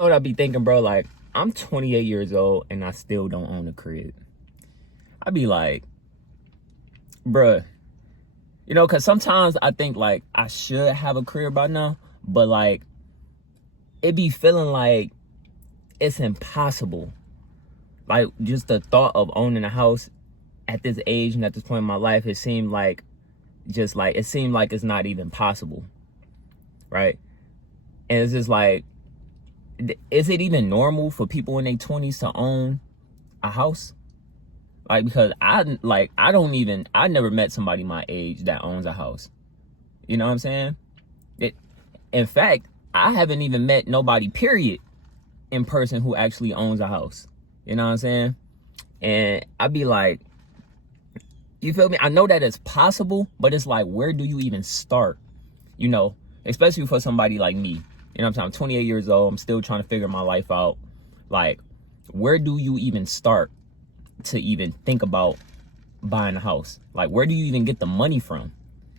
What I be thinking, bro, like, I'm 28 years old and I still don't own a crib. I be like, bruh, because sometimes I think, like, I should have a crib by now, but, like, it be feeling like it's impossible. Like, just the thought of owning a house at this age and at this point in my life, it seemed like it's not even possible, right? And it's just like, is it even normal for people in their 20s to own a house? Like, because I never met somebody my age that owns a house. You know what I'm saying? In fact, I haven't even met nobody, period, in person who actually owns a house. You know what I'm saying? And I be like, you feel me? I know that it's possible, but it's like, where do you even start? Especially for somebody like me. You know what I'm saying? I'm 28 years old. I'm still trying to figure my life out. Like, where do you even start to even think about buying a house? Like, where do you even get the money from?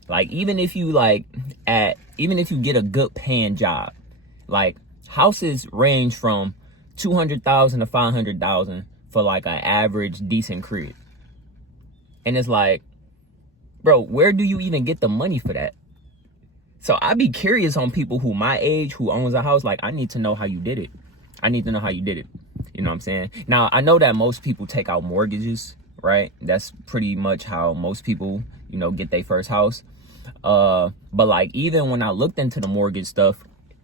Like, even if you get a good paying job, like, houses range from $200,000 to $500,000 for like an average decent crib. And it's like, bro, where do you even get the money for that? So I be curious on people who my age who owns a house. Like, I need to know how you did it. I need to know how you did it. You know what I'm saying? Now, I know that most people take out mortgages, right? That's pretty much how most people, get their first house. But like, even when I looked into the mortgage stuff,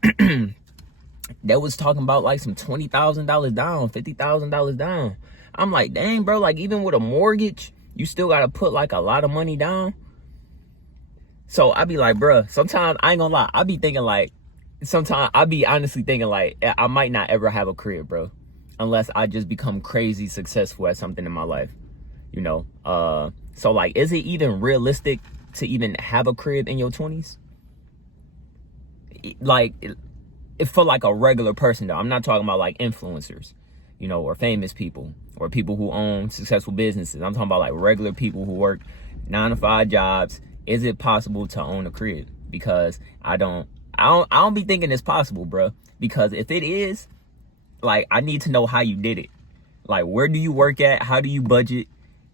that was talking about like some $20,000 down, $50,000 down. I'm like, dang, bro, like, even with a mortgage, you still got to put like a lot of money down. So I be like, bro, sometimes I ain't gonna lie. I be thinking like, sometimes I be honestly thinking like, I might not ever have a crib, bro, unless I just become crazy successful at something in my life, So like, is it even realistic to even have a crib in your 20s? Like, if for like a regular person though, I'm not talking about like influencers, or famous people or people who own successful businesses. I'm talking about like regular people who work 9-to-5 jobs. Is it possible to own a crib? Because I don't be thinking it's possible, bro. Because if it is, like, I need to know how you did it. Like, where do you work at? How do you budget?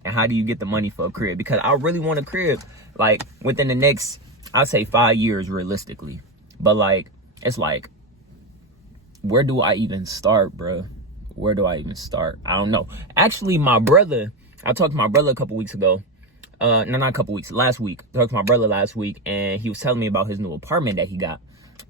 And how do you get the money for a crib? Because I really want a crib, like, within the next, I'd say 5 years realistically. But like, it's like, where do I even start, bro? Where do I even start? I don't know. Actually, I talked to my brother a couple weeks ago. No, not a couple weeks, last week. I talked to my brother last week, and he was telling me about his new apartment that he got.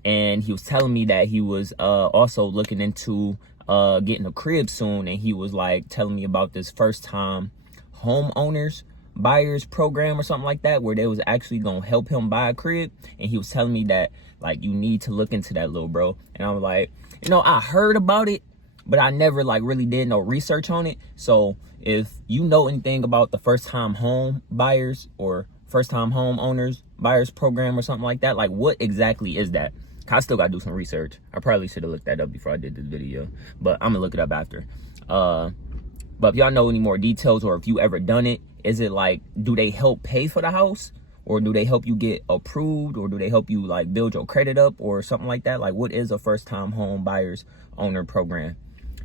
And he was telling me that he was also looking into getting a crib soon. And he was like telling me about this first time homeowners buyers program or something like that, where they was actually gonna help him buy a crib. And he was telling me that, like, you need to look into that, little bro. And I was like, I heard about it, but I never like really did no research on it. So if you know anything about the first time home buyers or first time homeowners buyers program or something like that, like, what exactly is that? I still gotta do some research. I probably should have looked that up before I did this video, but I'm gonna look it up after. But if y'all know any more details, or if you ever done it, is it like, do they help pay for the house, or do they help you get approved, or do they help you like build your credit up or something like that? Like, what is a first time home buyers owner program?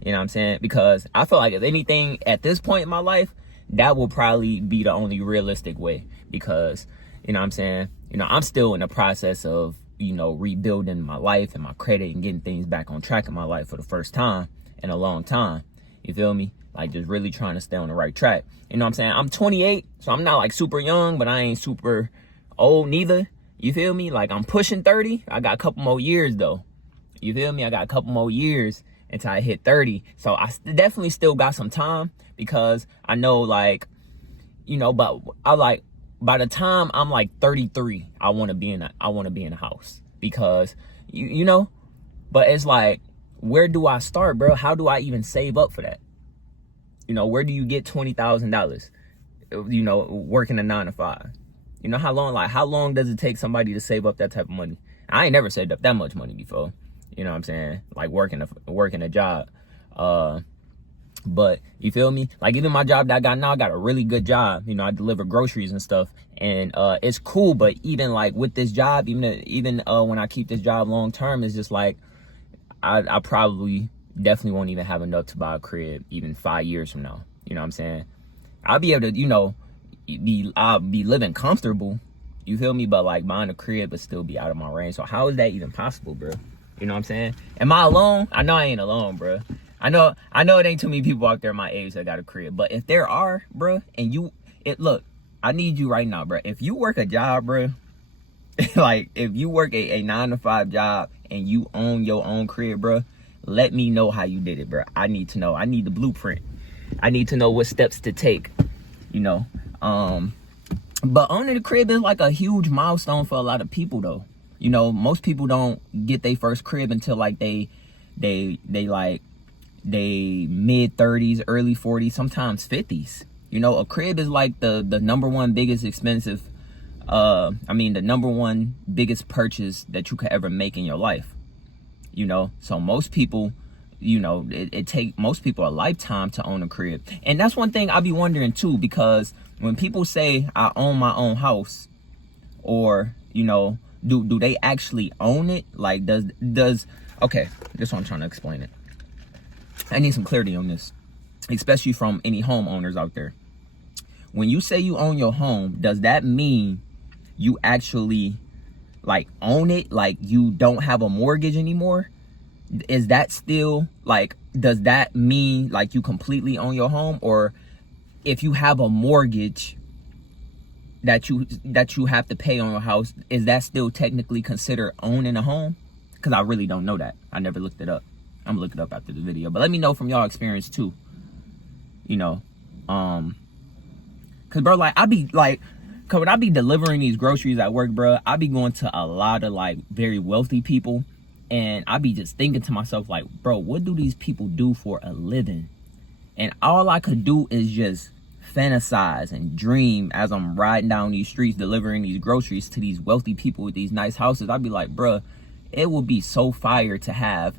You know what I'm saying? Because I feel like, if anything at this point in my life, that will probably be the only realistic way. Because, you know what I'm saying? I'm still in the process of, rebuilding my life and my credit and getting things back on track in my life for the first time in a long time. You feel me? Like, just really trying to stay on the right track. You know what I'm saying? I'm 28, so I'm not like super young, but I ain't super old neither. You feel me? Like, I'm pushing 30. I got a couple more years though. You feel me? I got a couple more years until I hit 30. So I definitely still got some time, because I know, like, but I like, by the time I'm like 33, I want to be in a house, because but it's like, where do I start, bro? How do I even save up for that? Where do you get $20,000? Working a 9-to-5. How long does it take somebody to save up that type of money? I ain't never saved up that much money before. You know what I'm saying? Like, working a job. But you feel me? Like, even my job that I got now, I got a really good job. I deliver groceries and stuff, and it's cool. But even like with this job, even when I keep this job long term, it's just like, I probably definitely won't even have enough to buy a crib even 5 years from now. You know what I'm saying? I'll be able to, I'll be living comfortable. You feel me? But like buying a crib but still be out of my range. So how is that even possible, bro? You know what I'm saying? Am I alone? I know I ain't alone, bro. I know it ain't too many people out there my age that got a crib. But if there are, bro, and look, I need you right now, bro. If you work a job, bro, like if you work a 9-to-5 job and you own your own crib, bro, let me know how you did it, bro. I need to know. I need the blueprint. I need to know what steps to take, But owning a crib is like a huge milestone for a lot of people, though. Most people don't get their first crib until like they mid 30s, early 40s, sometimes 50s. A crib is like the number one biggest expensive, the number one biggest purchase that you could ever make in your life. So most people, it take most people a lifetime to own a crib. And that's one thing I be wondering too, because when people say I own my own house, or, do they actually own it? Like, okay, this one I'm trying to explain it. I need some clarity on this, especially from any homeowners out there. When you say you own your home, does that mean you actually like own it? Like you don't have a mortgage anymore? Is that still like, does that mean like you completely own your home? Or if you have a mortgage that you have to pay on your house, is that still technically considered owning a home? Because I really don't know that. I never looked it up. I'm gonna look it up after the video, but let me know from y'all experience too. Cause bro, like cause when I be delivering these groceries at work, bro, I be going to a lot of like very wealthy people, and I be just thinking to myself like, bro, what do these people do for a living? And all I could do is just fantasize and dream as I'm riding down these streets delivering these groceries to these wealthy people with these nice houses. I'd be like, bro, it would be so fire to have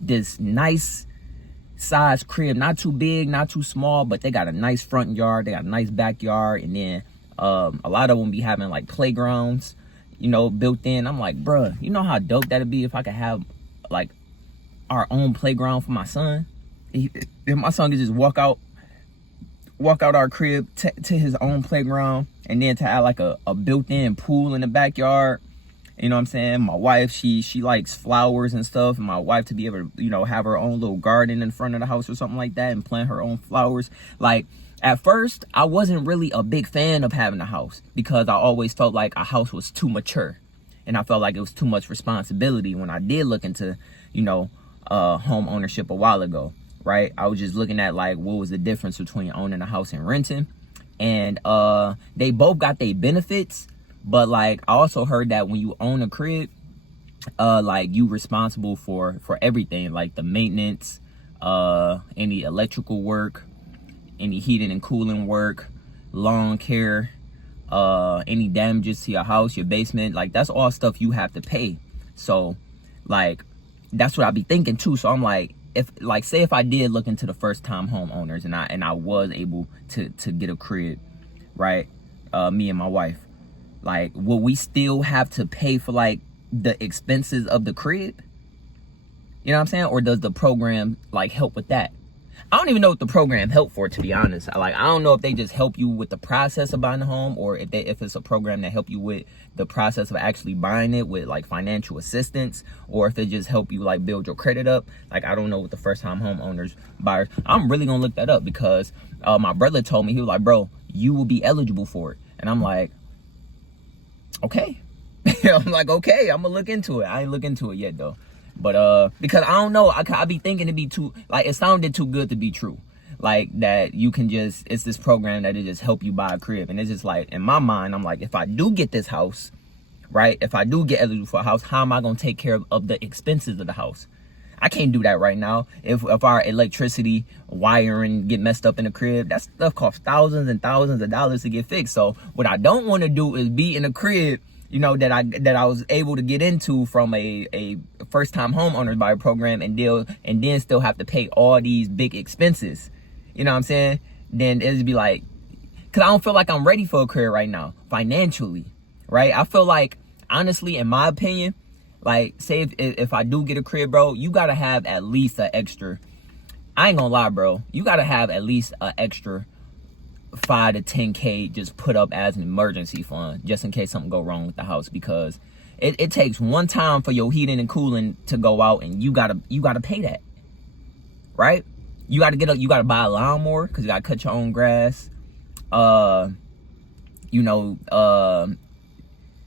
this nice size crib, not too big, not too small, but they got a nice front yard, they got a nice backyard, and then a lot of them be having like playgrounds, built in. I'm like, bruh, you know how dope that'd be if I could have like our own playground for my son. If my son could just walk out our crib to his own playground, and then to have like a built-in pool in the backyard. You know what I'm saying? My wife, she likes flowers and stuff. And my wife to be able to, have her own little garden in front of the house or something like that, and plant her own flowers. Like, at first, I wasn't really a big fan of having a house, because I always felt like a house was too mature. And I felt like it was too much responsibility when I did look into, home ownership a while ago, right? I was just looking at like, what was the difference between owning a house and renting? And they both got their benefits. But like, I also heard that when you own a crib, like you responsible for everything, like the maintenance, any electrical work, any heating and cooling work, lawn care, any damages to your house, your basement, like that's all stuff you have to pay. So like, that's what I be thinking too. So I'm like, say if I did look into the first time homeowners and I was able to get a crib, right? Me and my wife. Like, will we still have to pay for like the expenses of the crib? You know what I'm saying? Or does the program like help with that? I don't even know what the program help for, to be honest. I don't know if they just help you with the process of buying a home, or if it's a program that help you with the process of actually buying it with like financial assistance, or if it just help you like build your credit up. Like, I don't know what the first time homeowners buyers. I'm really gonna look that up, because my brother told me, he was like, bro, you will be eligible for it. And I'm like, okay. I'm like, okay, I'm gonna look into it. I ain't look into it yet though. But because I don't know, I be thinking it'd be too, like, it sounded too good to be true. Like, that you can just, it's this program that it just help you buy a crib. And it's just like, in my mind, I'm like, if I do get this house, right? If I do get eligible for a house, how am I gonna take care of the expenses of the house? I can't do that right now. If our electricity wiring get messed up in the crib, that stuff costs thousands and thousands of dollars to get fixed. So what I don't want to do is be in a crib, that I was able to get into from a first time homeowners buyer program, and then still have to pay all these big expenses. You know what I'm saying? Then it'd be like, cause I don't feel like I'm ready for a crib right now financially, right? I feel like, honestly, in my opinion, Like, say if I do get a crib, bro, you gotta have at least an extra, I ain't gonna lie, bro, you gotta have at least an extra 5 to 10K just put up as an emergency fund, just in case something go wrong with the house, because it takes one time for your heating and cooling to go out, and you gotta pay that, right? You gotta buy a lawnmower because you gotta cut your own grass.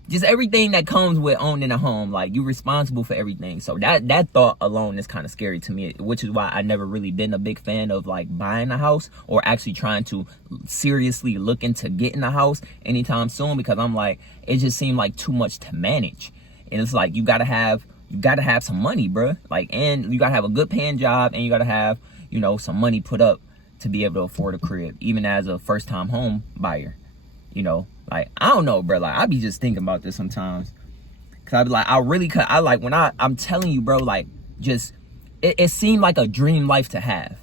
Just everything that comes with owning a home, like, you're responsible for everything. So that thought alone is kind of scary to me, which is why I never really been a big fan of like buying a house or actually trying to seriously look into getting a house anytime soon, because I'm like, it just seemed like too much to manage. And it's like, you gotta have some money, bruh. Like, and you gotta have a good paying job, and you gotta have, some money put up to be able to afford a crib, even as a first time home buyer. Like, I don't know, bro. Like, I be just thinking about this sometimes. Cause I be like, I'm telling you, bro, like, just, it seemed like a dream life to have,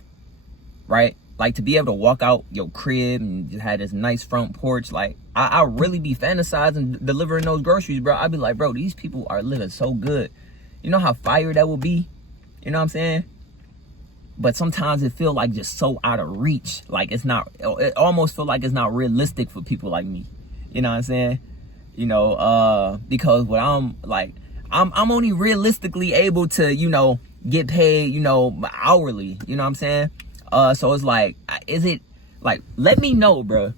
right? Like, to be able to walk out your crib and just have this nice front porch. Like, I really be fantasizing delivering those groceries, bro. I be like, bro, these people are living so good. You know how fire that will be? You know what I'm saying? But sometimes it feel like just so out of reach. Like, it almost feel like it's not realistic for people like me. You know what I'm saying? Because what I'm like, I'm only realistically able to, get paid, hourly. You know what I'm saying? So it's like, is it like, let me know, bro.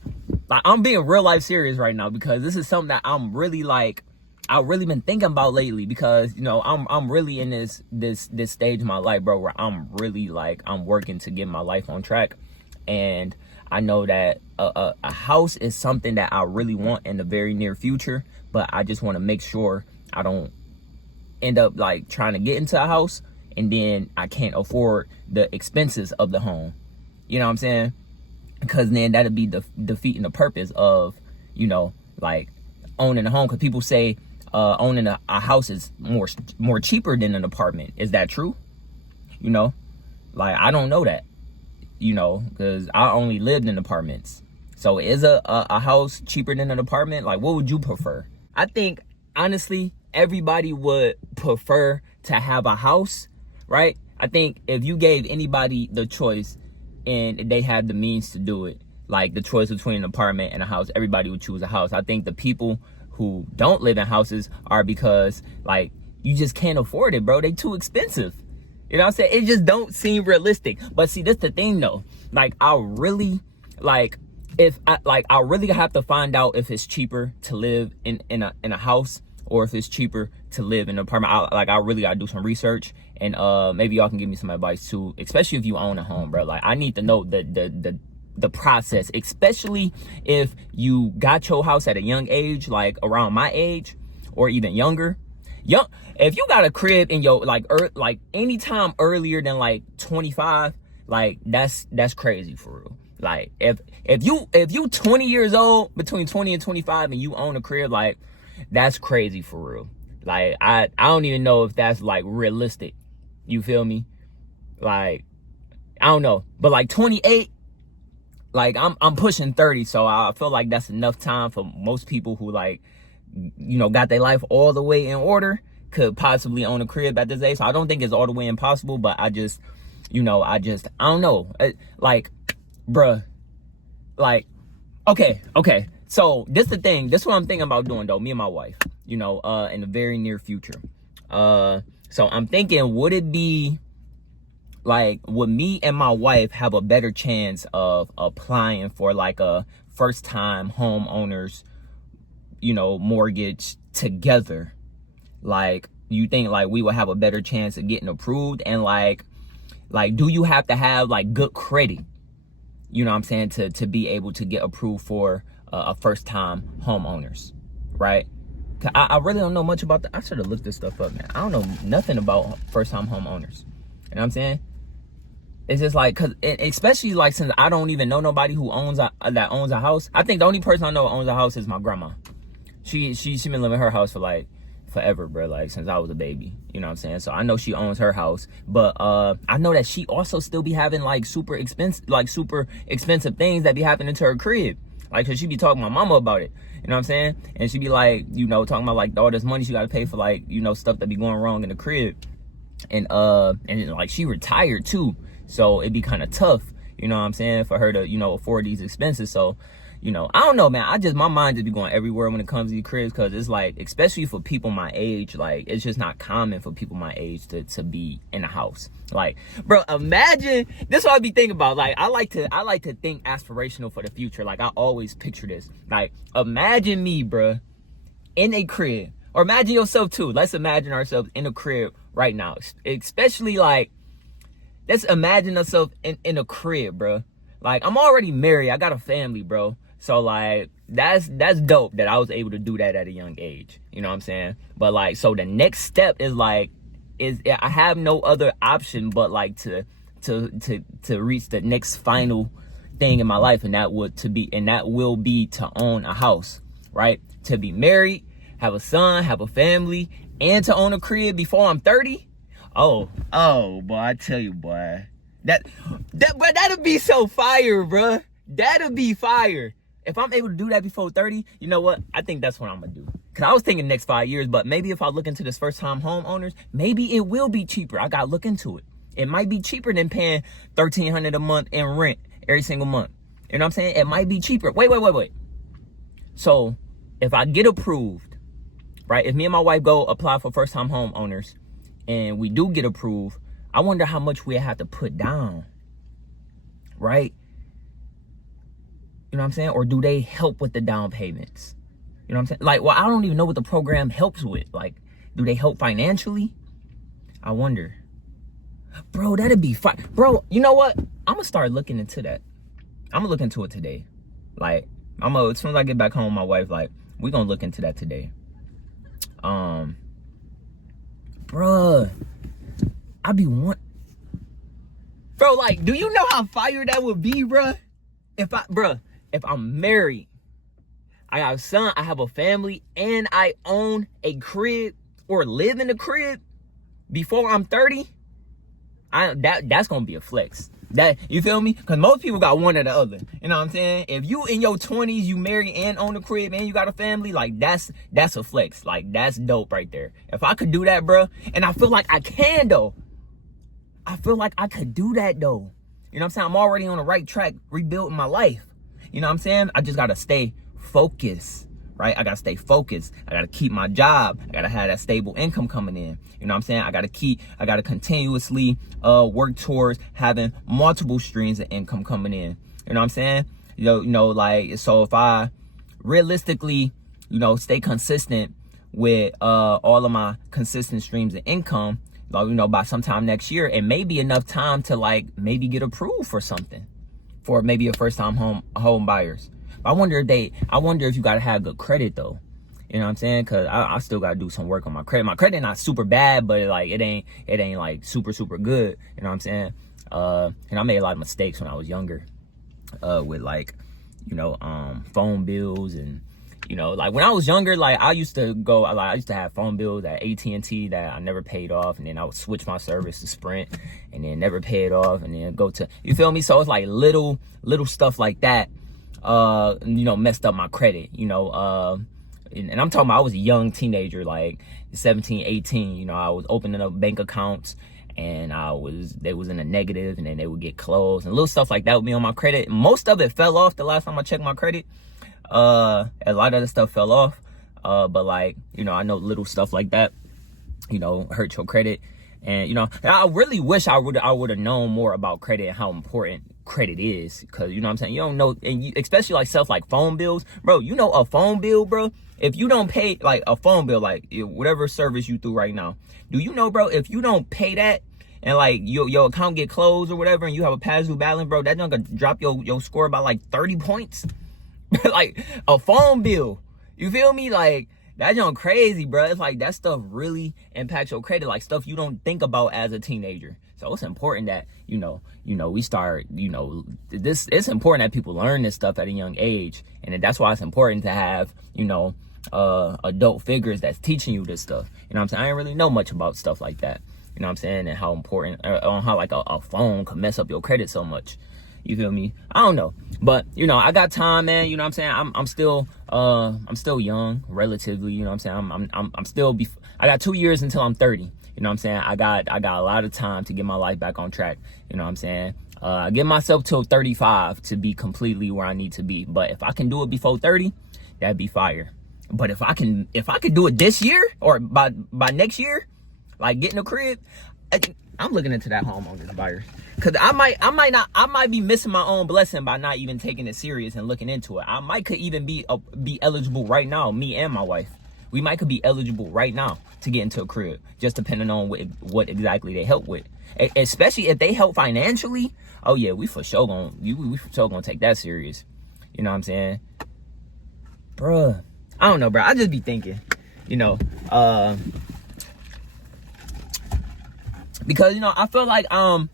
Like, I'm being real life serious right now, because this is something that I'm really like, I've really been thinking about lately, because I'm really in this stage of my life, bro, where I'm really like, I'm working to get my life on track. And I know that a house is something that I really want in the very near future, but I just want to make sure I don't end up like trying to get into a house and then I can't afford the expenses of the home. You know what I'm saying? Because then that'd be defeating the purpose of, like, owning a home. Because people say owning a house is more cheaper than an apartment. Is that true? Like, I don't know that, because I only lived in apartments. So is a house cheaper than an apartment? Like, what would you prefer? I think, honestly, everybody would prefer to have a house, right? I think if you gave anybody the choice and they had the means to do it, like the choice between an apartment and a house, everybody would choose a house. I think the people who don't live in houses are because, like, you just can't afford it, bro. They too expensive. You know what I'm saying? It just don't seem realistic. But see, that's the thing though. Like, I really have to find out if it's cheaper to live in a house or if it's cheaper to live in an apartment. I really gotta do some research, and maybe y'all can give me some advice too, especially if you own a home, bro. Like, I need to know the process, especially if you got your house at a young age, like around my age or even younger. If you got a crib in your like anytime earlier than like 25, like that's crazy for real. Like, if you 20 years old, between 20 and 25, and you own a crib, like, that's crazy for real. Like, I don't even know if that's like realistic. You feel me? Like, I don't know, but like 28, like I'm pushing 30, so I feel like that's enough time for most people who, like, got their life all the way in order, could possibly own a crib at this age. So I don't think it's all the way impossible, but I just, I don't know. Like, bruh, like, okay. So this the thing. This is what I'm thinking about doing though, me and my wife, in the very near future. So I'm thinking, would it be like, would me and my wife have a better chance of applying for like a first time homeowners, mortgage together? Like, you think like we would have a better chance of getting approved? And like, do you have to have like good credit? You know what I'm saying? To be able to get approved for a first time homeowners, right? I really don't know much about that. I should have looked this stuff up, man. I don't know nothing about first time homeowners. You know what I'm saying? It's just like, cause especially like, since I don't even know nobody who owns a house. I think the only person I know who owns a house is my grandma. She been living in her house for like forever, bro. Like, since I was a baby. You know what I'm saying? So I know she owns her house, but I know that she also still be having like super expensive things that be happening to her crib. Like, cause she be talking to my mama about it. You know what I'm saying? And she be like, you know, talking about like all this money she got to pay for like, you know, stuff that be going wrong in the crib. And like she retired too. So it'd be kind of tough, you know what I'm saying, for her to, you know, afford these expenses. So, you know, I don't know, man. My mind just be going everywhere when it comes to these cribs, because it's like, especially for people my age, like, it's just not common for people my age to be in a house. Like, bro, imagine, this is what I be thinking about. Like, I like to think aspirational for the future. Like, I always picture this. Like, imagine me, bro, in a crib. Or imagine yourself too. Let's imagine ourselves in a crib right now. Especially, like, let's imagine ourselves in a crib, bro. Like, I'm already married. I got a family, bro. So, like, that's dope that I was able to do that at a young age. You know what I'm saying? But, like, so the next step is, like, I have no other option but, like, to reach the next final thing in my life, and that will be to own a house, right? To be married, have a son, have a family, and to own a crib before I'm 30. Oh, boy, I tell you, boy. That'll be so fire, bro. That'll be fire. If I'm able to do that before 30, you know what? I think that's what I'm gonna do. Cause I was thinking next 5 years, but maybe if I look into this first time homeowners, maybe it will be cheaper. I gotta look into it. It might be cheaper than paying $1,300 a month in rent every single month. You know what I'm saying? It might be cheaper. Wait. So if I get approved, right? If me and my wife go apply for first time homeowners and we do get approved, I wonder how much we have to put down, right? You know what I'm saying? Or do they help with the down payments? You know what I'm saying? Like, well, I don't even know what the program helps with. Like, do they help financially? I wonder. Bro, that'd be fine. Bro, you know what? I'm gonna start looking into that. I'm gonna look into it today. Like, as soon as I get back home with my wife, like, we're gonna look into that today. Bruh, bro, like, do you know how fire that would be, bruh? If I'm married, I got a son, I have a family, and I own a crib or live in a crib before I'm 30, that's gonna be a flex. That, you feel me? Because most people got one or the other. You know what I'm saying? If you in your 20s, you married and own a crib and you got a family, like, that's a flex. Like, that's dope right there. If I could do that, bro, and I feel like I can, though. I feel like I could do that, though. You know what I'm saying? I'm already on the right track, rebuilding my life. You know what I'm saying? I just got to stay focused, right? I got to stay focused. I got to keep my job. I got to have that stable income coming in. You know what I'm saying? I got to continuously work towards having multiple streams of income coming in. You know what I'm saying? You know, like, so if I realistically, you know, stay consistent with all of my consistent streams of income, you know, by sometime next year, it may be enough time to, like, maybe get approved for something, for maybe a first time home buyers. I wonder if you gotta have good credit, though. You know what I'm saying? Cause I still gotta do some work on my credit. My credit not super bad, but like it ain't like super good. You know what I'm saying? And I made a lot of mistakes when I was younger, with, like, you know, phone bills, and, you know, like, when I was younger, like, I used to have phone bills at AT&T that I never paid off, and then I would switch my service to Sprint, and then never pay it off, and then go to, you feel me? So it's like little stuff like that, you know, messed up my credit, you know, and I'm talking about I was a young teenager, like 17, 18, you know, I was opening up bank accounts, and they was in a negative, and then they would get closed, and little stuff like that would be on my credit. Most of it fell off the last time I checked my credit. A lot of the stuff fell off, but, like, you know, I know little stuff like that, you know, hurt your credit. And, you know, I really wish I would have known more about credit and how important credit is, because, you know what I'm saying, you don't know, and especially like stuff like phone bills, bro. You know, a phone bill, bro, if you don't pay, like, a phone bill, like whatever service you through right now, do you know, bro, if you don't pay that, and, like, your account get closed or whatever, and you have a past due balance, bro, that's gonna drop your score by like 30 points. Like, a phone bill, you feel me? Like, that's young crazy, bro. It's like that stuff really impacts your credit, like stuff you don't think about as a teenager. So it's important that, you know, we start, you know, it's important that people learn this stuff at a young age. And that's why it's important to have, you know, adult figures that's teaching you this stuff. You know what I'm saying? I didn't really know much about stuff like that. You know what I'm saying? And how important, on how, like, a phone could mess up your credit so much. You feel me? I don't know. But, you know, I got time, man. You know what I'm saying? I'm still young, relatively. You know what I'm saying? I'm still, I got 2 years until I'm 30. You know what I'm saying? I got a lot of time to get my life back on track. You know what I'm saying? I give myself till 35 to be completely where I need to be. But if I can do it before 30, that'd be fire. But if I can do it this year or by next year, like getting a crib, I'm looking into that homeowners buyers. Cause I might be missing my own blessing by not even taking it serious and looking into it. I could even be eligible right now, me and my wife. We could be eligible right now to get into a crib, just depending on what exactly they help with. Especially if they help financially. Oh yeah, we for sure gonna take that serious. You know what I'm saying? Bruh. I don't know, bro. I just be thinking, you know, because, you know, I feel like I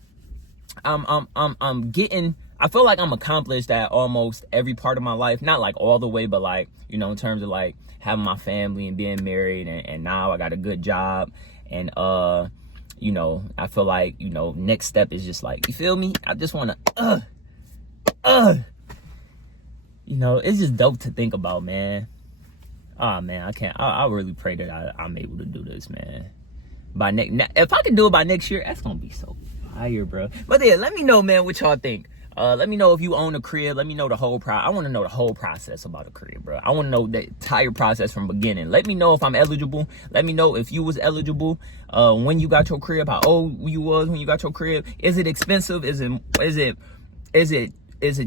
feel like I'm accomplished at almost every part of my life. Not like all the way, but like, you know, in terms of like having my family and being married, and now I got a good job, and you know, I feel like, you know, next step is just like, you feel me? I just want to you know, it's just dope to think about, man. Oh man, I can't. I really pray that I'm able to do this, man. If I can do it by next year, that's gonna be so fire, bro. But yeah, let me know, man, what y'all think. Let me know if you own a crib. Let me know the whole I want to know the whole process about a crib, bro. I want to know the entire process from beginning. Let me know if I'm eligible. Let me know if you was eligible. When you got your crib, how old you was when you got your crib. Is it expensive? Is it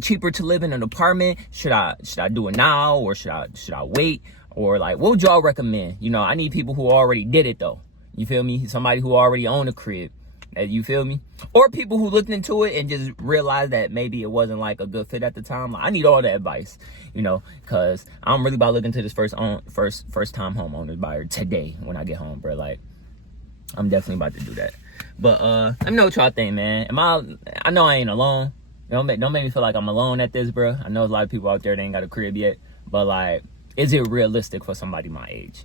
cheaper to live in an apartment? Should I do it now, or should I wait? Or like, what would y'all recommend? You know, I need people who already did it though. You feel me? Somebody who already owned a crib. You feel me? Or people who looked into it and just realized that maybe it wasn't like a good fit at the time. Like, I need all the advice, you know, because I'm really about to look into this first time homeowners buyer today when I get home, bro. Like, I'm definitely about to do that. But let me know what y'all think, man. I know I ain't alone. Don't make me feel like I'm alone at this, bro. I know a lot of people out there, they ain't got a crib yet, but like, is it realistic for somebody my age?